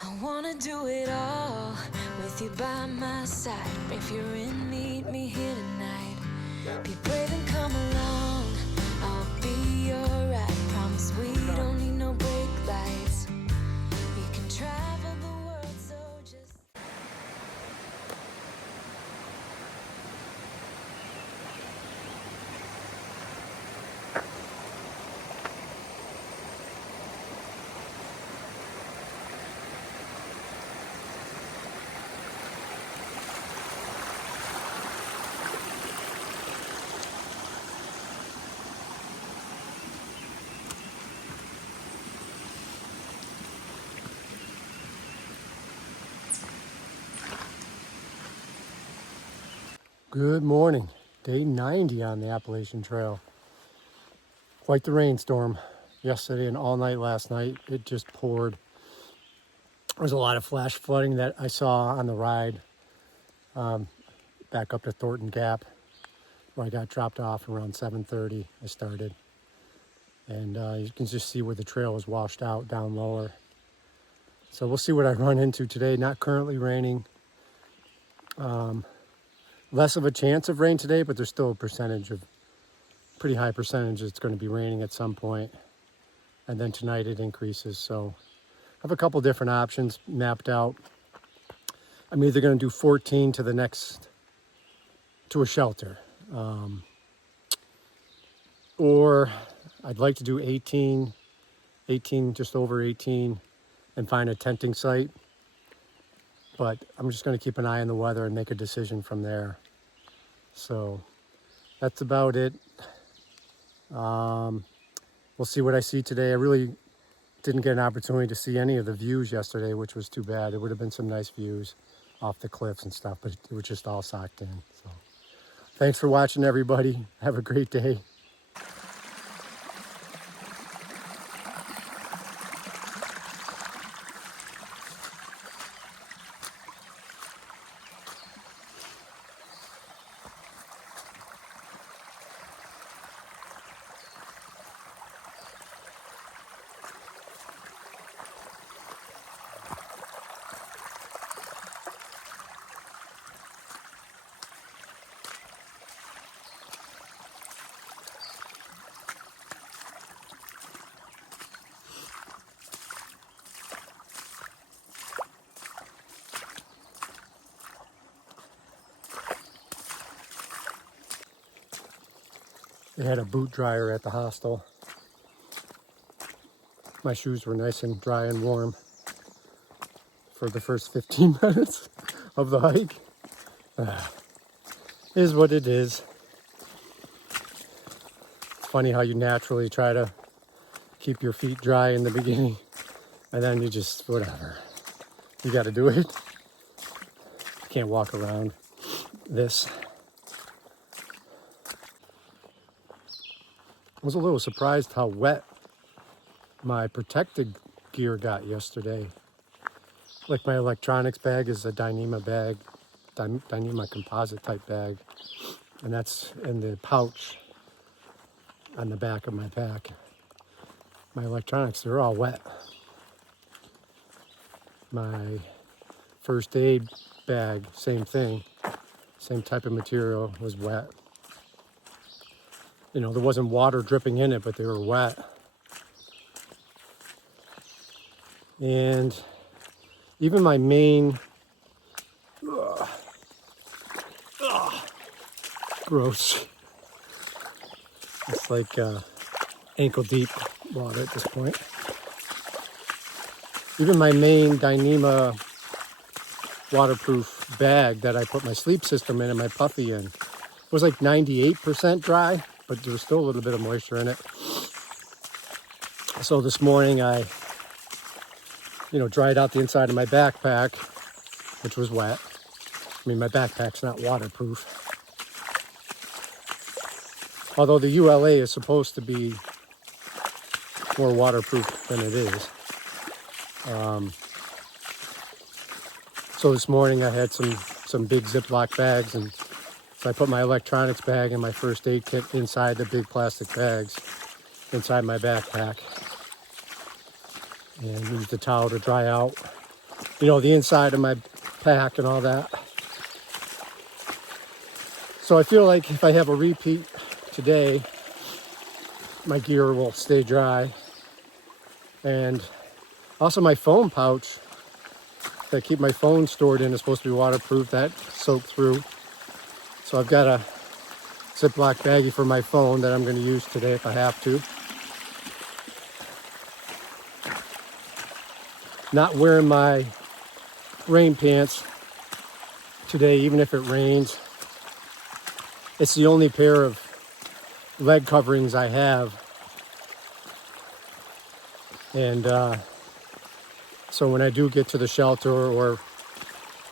I wanna do it all with you by my side. If you're in, meet me here tonight. Be brave and come along, I'll be your ride. Promise we don't need no brake lights. We can travel the world, so just... Good morning. Day 90 on the Appalachian Trail. Quite the rainstorm yesterday and all night last night. It just poured. There was a lot of flash flooding that I saw on the ride back up to Thornton Gap, where I got dropped off around 7:30. I started. And you can just see where the trail was washed out down lower. So we'll see what I run into today. Not currently raining. Less of a chance of rain today, but there's still a pretty high percentage it's going to be raining at some point. And then tonight it increases. So I have a couple different options mapped out. I'm either going to do 14 to a shelter. Or I'd like to do 18, just over 18, and find a tenting site. But I'm just going to keep an eye on the weather and make a decision from there. So that's about it. We'll see what I see today. I really didn't get an opportunity to see any of the views yesterday, which was too bad. It would have been some nice views off the cliffs and stuff, but it was just all socked in. So thanks for watching, everybody. Have a great day. They had a boot dryer at the hostel. My shoes were nice and dry and warm for the first 15 minutes of the hike. Is what it is. It's funny how you naturally try to keep your feet dry in the beginning, and then you just, whatever. You got to do it. You can't walk around this. I was a little surprised how wet my protected gear got yesterday. Like my electronics bag is a Dyneema bag, Dyneema composite type bag. And that's in the pouch on the back of my pack. My electronics, they're all wet. My first aid bag, same thing. Same type of material, was wet. You know, there wasn't water dripping in it, but they were wet. And even my main, gross. It's like ankle deep water at this point. Even my main Dyneema waterproof bag that I put my sleep system in and my puffy in was like 98% dry, but there was still a little bit of moisture in it. So this morning I, dried out the inside of my backpack, which was wet. I mean, my backpack's not waterproof. Although the ULA is supposed to be more waterproof than it is. So this morning I had some big Ziploc bags, and so I put my electronics bag and my first aid kit inside the big plastic bags inside my backpack, and used the towel to dry out the inside of my pack and all that. So I feel like if I have a repeat today, my gear will stay dry. And also my phone pouch that I keep my phone stored in is supposed to be waterproof. That soaked through. So I've got a Ziploc baggie for my phone that I'm going to use today if I have to. Not wearing my rain pants today, even if it rains. It's the only pair of leg coverings I have. And so when I do get to the shelter or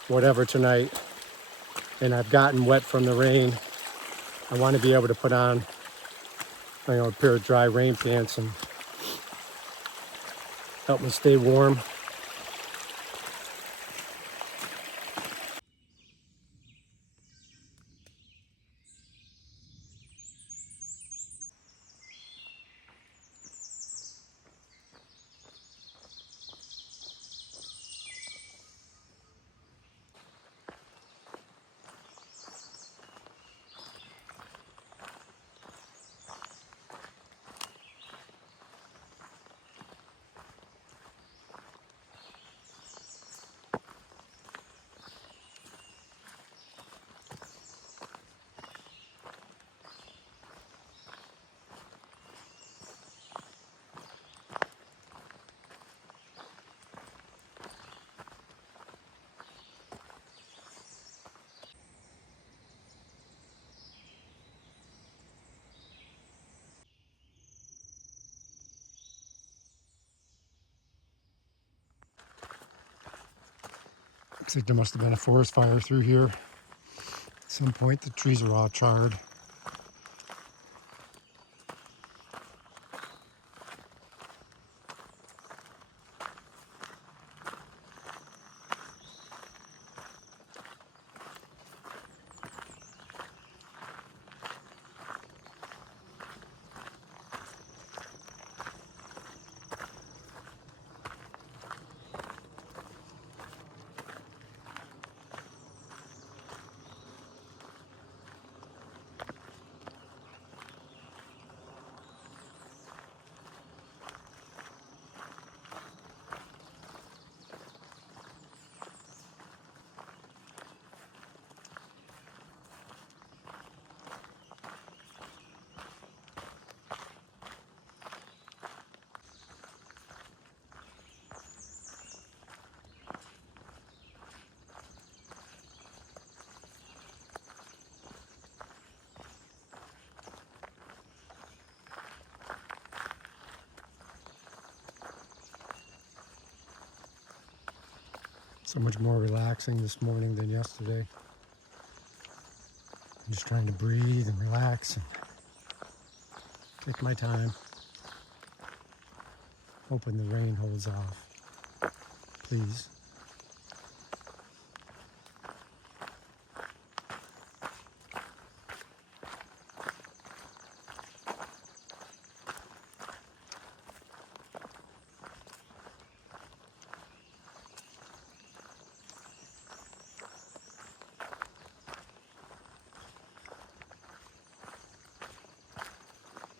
whatever tonight, and I've gotten wet from the rain, I want to be able to put on, a pair of dry rain pants and help me stay warm. Looks like there must have been a forest fire through here. At some point, the trees are all charred. So much more relaxing this morning than yesterday. I'm just trying to breathe and relax and take my time. Hoping the rain holds off. Please.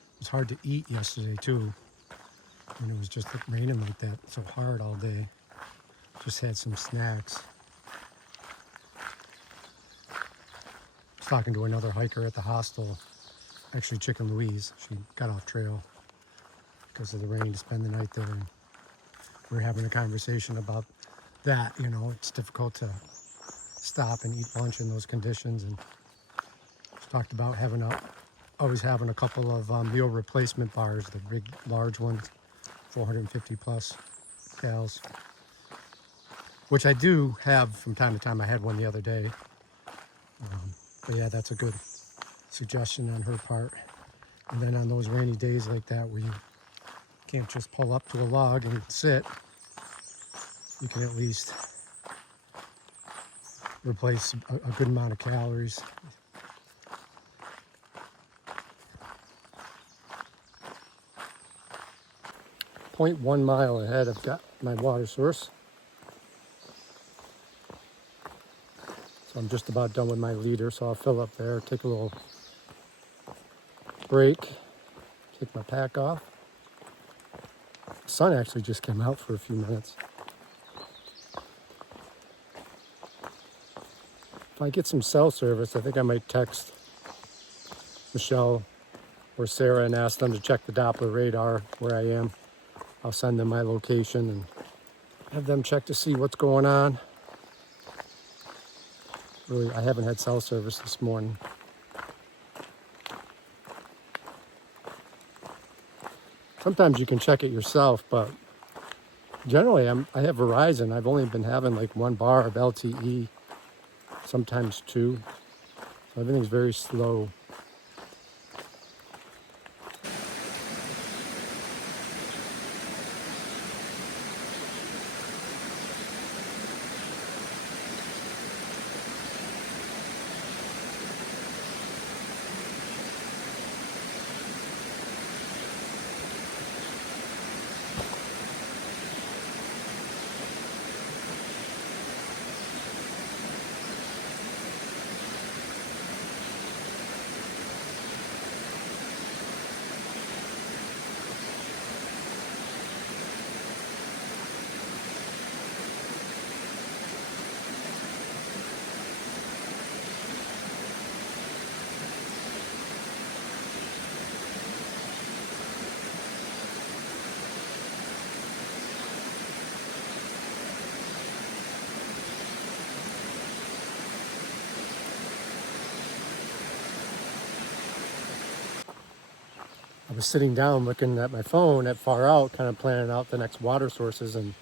It was hard to eat yesterday too. And it was just raining like that so hard all day. Just had some snacks. I was talking to another hiker at the hostel, actually Chicken Louise. She got off trail because of the rain to spend the night there. And we were having a conversation about that. It's difficult to stop and eat lunch in those conditions. And she talked about always having a couple of meal replacement bars, the big, large ones, 450 plus calories, which I do have from time to time. I had one the other day. But yeah, that's a good suggestion on her part. And then on those rainy days like that where you can't just pull up to a log and sit, you can at least replace a good amount of calories. 0.1 mile ahead, I've got my water source. So I'm just about done with my leader, so I'll fill up there, take a little break, take my pack off. The sun actually just came out for a few minutes. If I get some cell service, I think I might text Michelle or Sarah and ask them to check the Doppler radar where I am. I'll send them my location and have them check to see what's going on. Really, I haven't had cell service this morning. Sometimes you can check it yourself, but generally I have Verizon. I've only been having like 1 bar of LTE, sometimes 2. So everything's very slow. I was sitting down looking at my phone at far out, kind of planning out the next water sources, and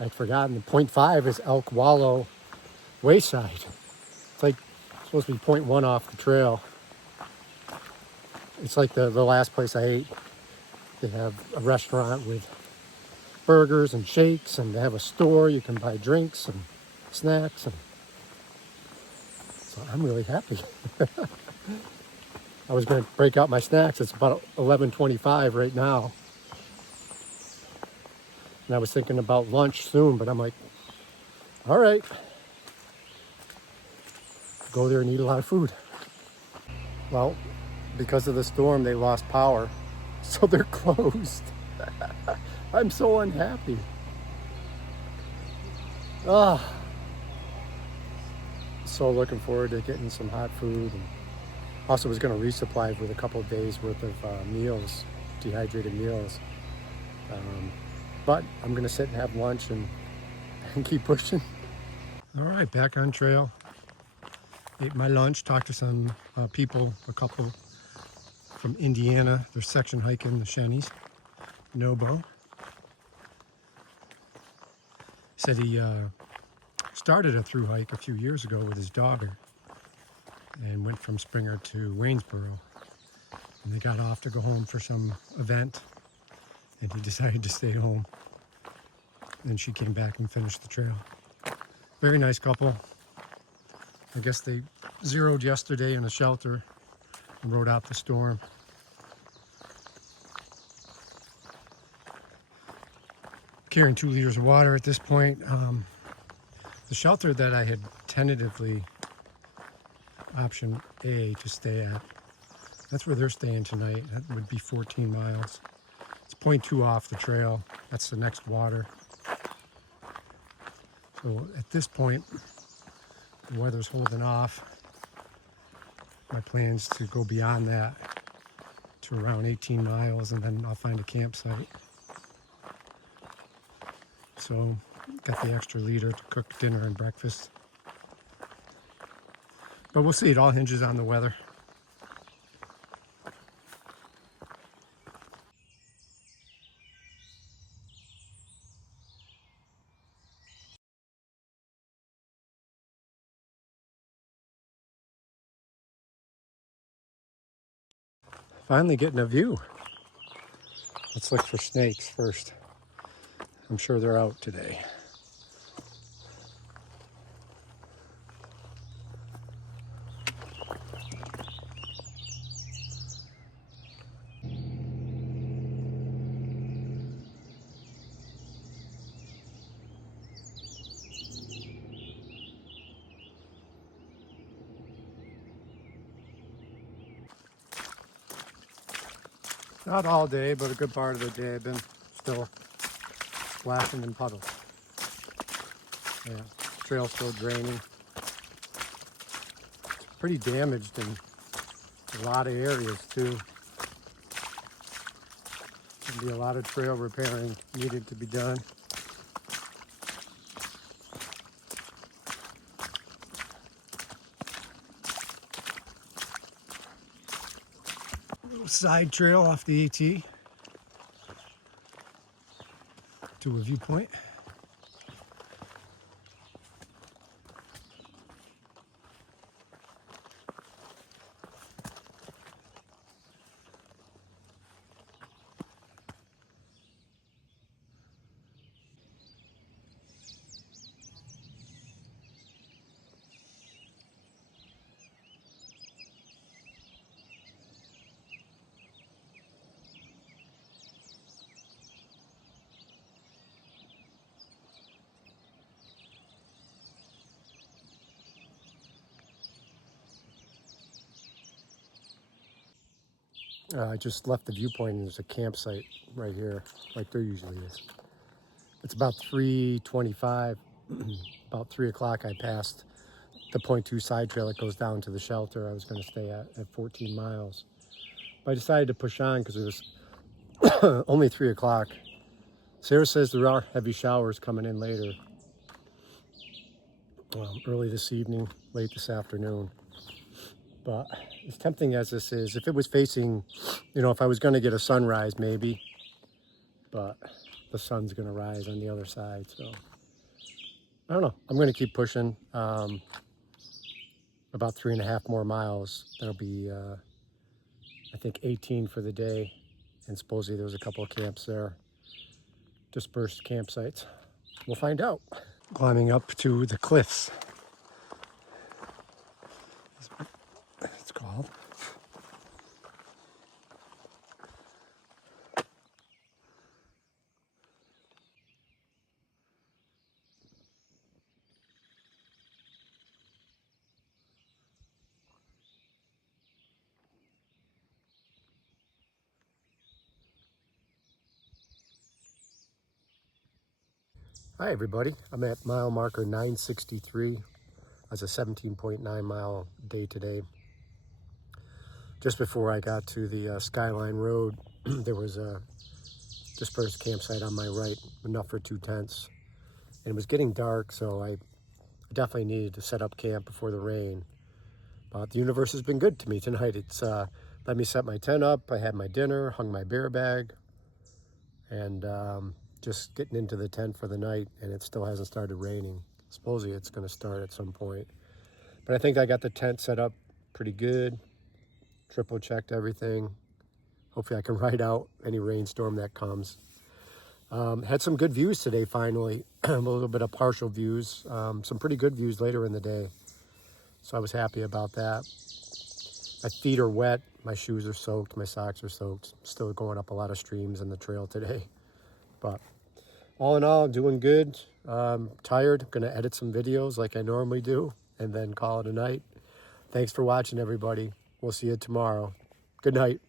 I'd forgotten the 0.5 is Elk Wallow Wayside. It's like supposed to be 0.1 off the trail. It's like the last place I ate. They have a restaurant with burgers and shakes, and they have a store you can buy drinks and snacks, and so I'm really happy. I was going to break out my snacks. It's about 11:25 right now. And I was thinking about lunch soon, but I'm like, all right. Go there and eat a lot of food. Well, because of the storm, they lost power. So they're closed. I'm so unhappy. So looking forward to getting some hot food. And also was going to resupply with a couple of days worth of meals, dehydrated meals. But I'm going to sit and have lunch and keep pushing. All right, back on trail. Ate my lunch, talked to some people, a couple from Indiana. They're section hiking the Shenies, Nobo. Said he started a through hike a few years ago with his daughter and went from Springer to Waynesboro. And they got off to go home for some event, and he decided to stay home. And she came back and finished the trail. Very nice couple. I guess they zeroed yesterday in a shelter and rode out the storm. Carrying 2 liters of water at this point. The shelter that I had tentatively option A to stay at, that's where they're staying tonight. That would be 14 miles. It's 0.2 off the trail. That's the next water. So at this point, the weather's holding off. My plan's to go beyond that to around 18 miles, and then I'll find a campsite. So got the extra liter to cook dinner and breakfast. But we'll see, it all hinges on the weather. Finally getting a view. Let's look for snakes first. I'm sure they're out today. Not all day, but a good part of the day I've been still splashing in puddles. Yeah, trail's still draining. It's pretty damaged in a lot of areas too. There'll be a lot of trail repairing needed to be done. Little side trail off the AT to a viewpoint. I just left the viewpoint and there's a campsite right here, like there usually is. It's about 3:25. About 3 o'clock I passed the .2 side trail that goes down to the shelter I was going to stay at 14 miles. But I decided to push on because it was only 3 o'clock. Sarah says there are heavy showers coming in later. Early this evening, late this afternoon. But as tempting as this is, if it was facing, if I was going to get a sunrise, maybe. But the sun's going to rise on the other side, so I don't know. I'm going to keep pushing. About 3.5 more miles. That'll be, I think, 18 for the day. And supposedly there was a couple of camps there. Dispersed campsites. We'll find out. Climbing up to the cliffs. It's called. Hi everybody, I'm at mile marker 963. That's a 17.9 mile day today. Just before I got to the Skyline Road, there was a dispersed campsite on my right, enough for 2 tents. And it was getting dark, so I definitely needed to set up camp before the rain. But the universe has been good to me tonight. It's let me set my tent up. I had my dinner, hung my bear bag, and just getting into the tent for the night, and it still hasn't started raining. Supposedly it's going to start at some point. But I think I got the tent set up pretty good. Triple checked everything. Hopefully I can ride out any rainstorm that comes. Had some good views today finally. A little bit of partial views. Some pretty good views later in the day. So I was happy about that. My feet are wet. My shoes are soaked. My socks are soaked. Still going up a lot of streams in the trail today. But all in all, doing good. Tired. Going to edit some videos like I normally do and then call it a night. Thanks for watching, everybody. We'll see you tomorrow. Good night.